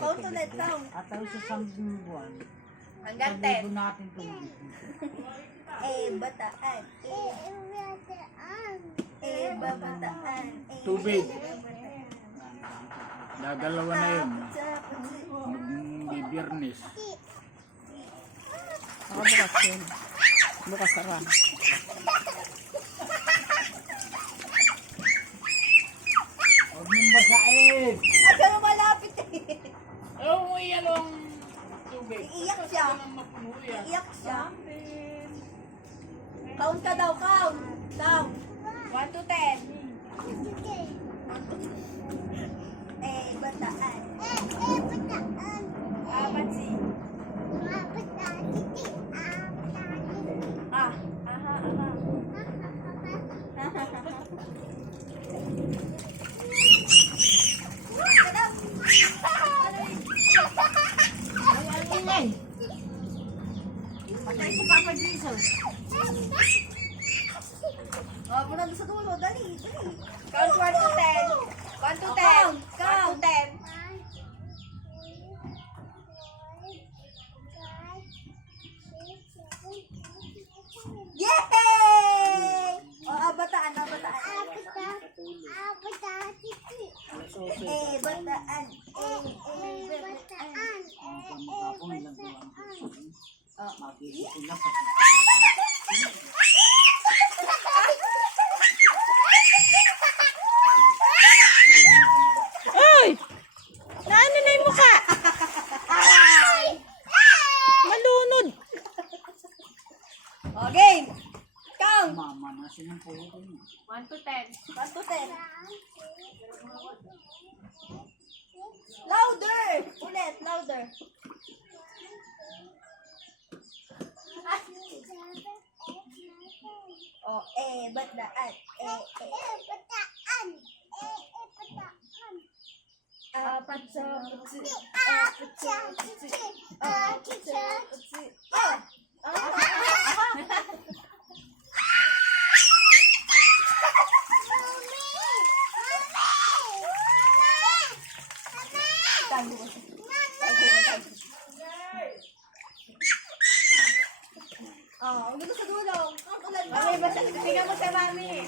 count ulit, count. At tayo sa 10 buwan. Hanggang 10. Pag-ibon natin tubig. Bataan. Babataan. Tubig. Gagalawa na yun. Magbibirnis. Ako bukas yun. Bukas sara. Huwag mong basain. Ay, pero malapit eh. Umuwi yan ang tubig. Iiyak siya. Mapuno yan. Iiyak siya. Count ka daw, count. Count. 1 to 10. Bataan. Batsi. Patay si Papa Jesus. Muna doon sa dulo. Dali, dali. Count 1 to 10. 1 to 10. Count 10. Yay! Bataan, bataan. Bataan. Magising sila pa. Ay! Naano na yung mukha? Malunod. Game! Count! Mama na silang po. 1 to 10. 1 to 10. Louder! Ulit, louder. Bataan. Ang gusto sa dulo. Ang ulan ba? Tingnan mo sa mami.